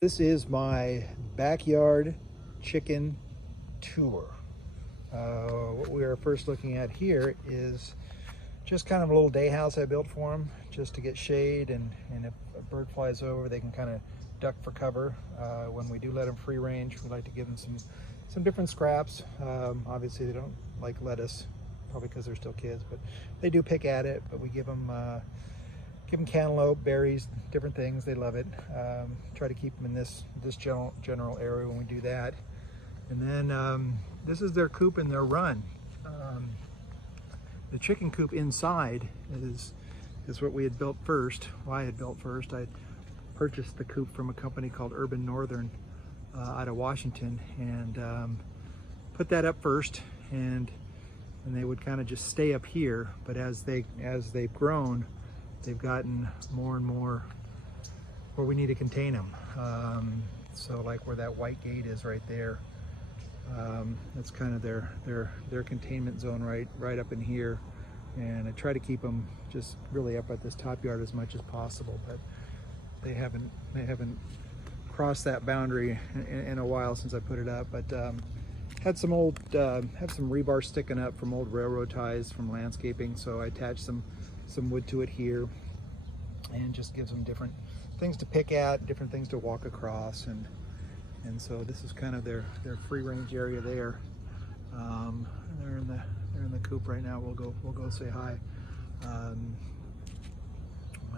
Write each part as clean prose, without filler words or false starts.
This is my backyard chicken tour. What we are first looking at here is just kind of a little day house I built for them, just to get shade, and if a bird flies over, they can kind of duck for cover. When we do let them free range, we like to give them some different scraps. Obviously they don't like lettuce, probably because they're still kids, but they do pick at it. But we give them cantaloupe, berries, different things. They love it. Try to keep them in this general area when we do that. And then this is their coop and their run. The chicken coop inside is what we had built first. Well, I had built first. I purchased the coop from a company called Urban Northern out of Washington, and put that up first, and they would kind of just stay up here. But as they've grown, they've gotten more and more where we need to contain them. So like where that white gate is right there, that's kind of their containment zone right up in here. And I try to keep them just really up at this top yard as much as possible, but they haven't crossed that boundary in a while since I put it up. But had some rebar sticking up from old railroad ties from landscaping, so I attached some wood to it here, and just gives them different things to pick at, different things to walk across, and so this is kind of their free range area there. They're in the coop right now. We'll go say hi.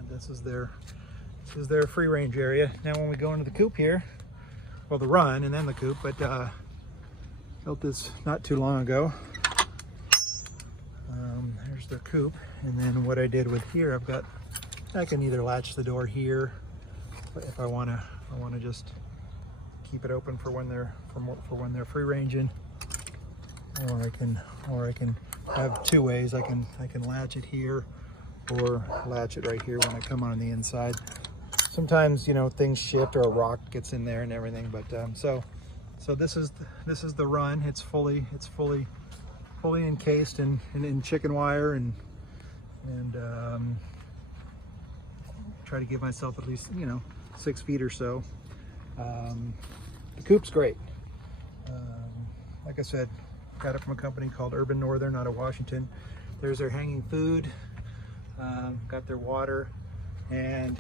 This is their free range area. Now when we go into the coop here, well, the run and then the coop, but built this not too long ago. There's their coop, and then what I did with here, I can either latch the door here if I want to just keep it open for when they're free ranging, or I can have two ways. I can latch it here, or latch it right here when I come on the inside. Sometimes, you know, things shift or a rock gets in there and everything, but so this is the run. It's fully encased in chicken wire, and try to give myself at least 6 feet or so. The coop's great. Like I said, got it from a company called Urban Northern out of Washington. There's their hanging food, got their water, and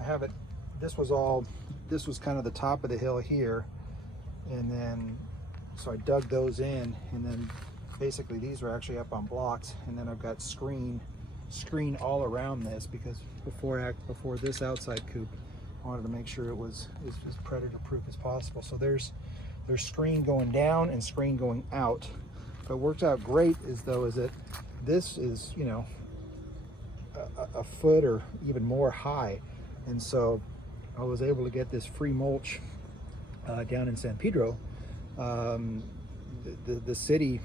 I have it. This was kind of the top of the hill here, and then so I dug those in, and then basically these are actually up on blocks, and then I've got screen all around this, because before this outside coop, I wanted to make sure it was as predator proof as possible. So there's screen going down and screen going out. What worked out great is that this is a foot or even more high, and so I was able to get this free mulch down in San Pedro. The city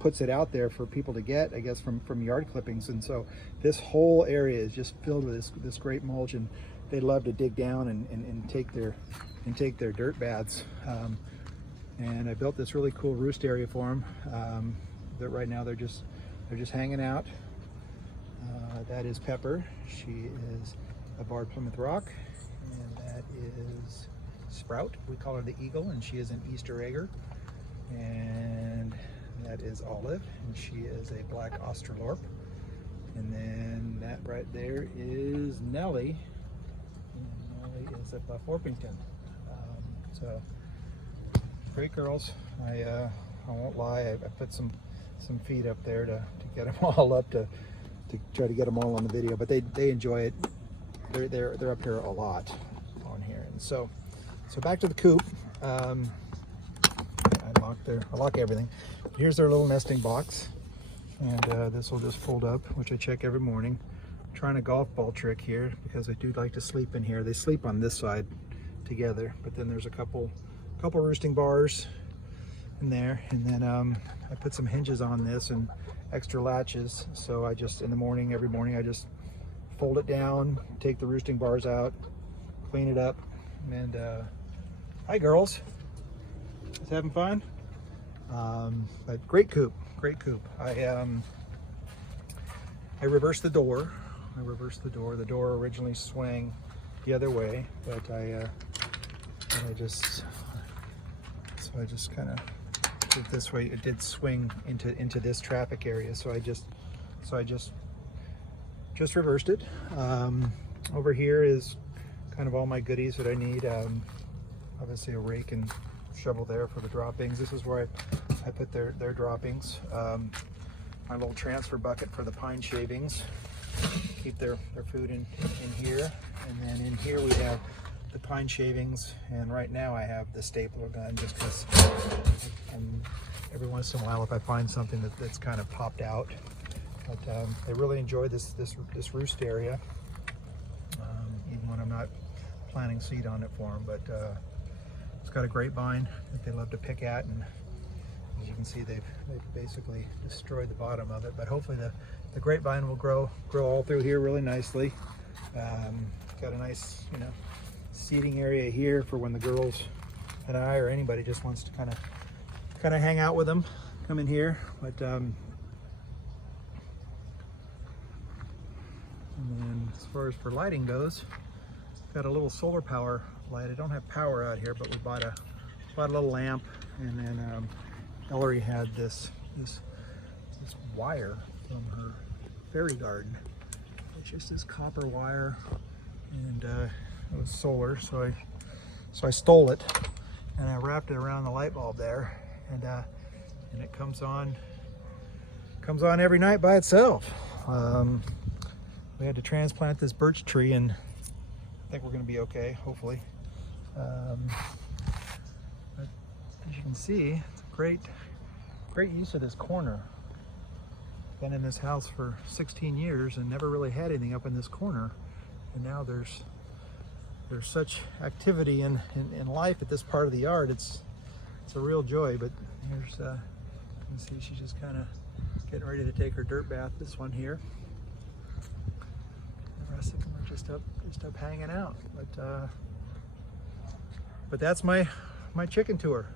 puts it out there for people to get, I guess, from yard clippings, and so this whole area is just filled with this great mulch, and they love to dig down and take their dirt baths. And I built this really cool roost area for them. That right now they're just hanging out. That is Pepper. She is a barred Plymouth Rock, and that is Sprout. We call her the Eagle, and she is an Easter egger. And that is Olive, and she is a black Australorp. And then that right there is Nellie, and Nellie is a Buff Orpington. So great girls. I won't lie, I put some feed up there to get them all up, to try to get them all on the video, but they enjoy it. They're up here a lot on here. And so back to the coop. I lock everything. Here's their little nesting box, and this will just fold up, which I check every morning. I'm trying a golf ball trick here, because I do like to sleep in here. They sleep on this side together, but then there's a couple roosting bars in there, and then I put some hinges on this and extra latches. So I just, in the morning, every morning, I just fold it down, take the roosting bars out, clean it up, and hi girls. Just having fun. But great coop. I reversed the door. The door originally swung the other way, but I And I just kind of did this way. It did swing into this traffic area, so I just reversed it. Over here is kind of all my goodies that I need. Obviously a rake and shovel there for the droppings. This is where I put their droppings. My little transfer bucket for the pine shavings. Keep their food in here. And then in here we have the pine shavings, and right now I have the stapler gun just because every once in a while if I find something that's kind of popped out. But they really enjoy this roost area, even when I'm not planting seed on it for them. But it's got a grapevine that they love to pick at, and as you can see, they've basically destroyed the bottom of it. But hopefully the grapevine will grow all through here really nicely. Got a nice, seating area here for when the girls and I or anybody just wants to kind of hang out with them, come in here. But and then as far as for lighting goes, got a little solar power light. I don't have power out here, but we bought a little lamp, and then Ellery had this wire from her fairy garden. It's just this copper wire, and it was solar, so I stole it and I wrapped it around the light bulb there, and it comes on every night by itself. We had to transplant this birch tree, and I think we're going to be okay, hopefully. But as you can see, it's a great use of this corner. Been in this house for 16 years and never really had anything up in this corner, and now there's such activity in life at this part of the yard. It's a real joy. But here's you can see she's just kind of getting ready to take her dirt bath. This one here. The rest of them are just up hanging out. But that's my chicken tour.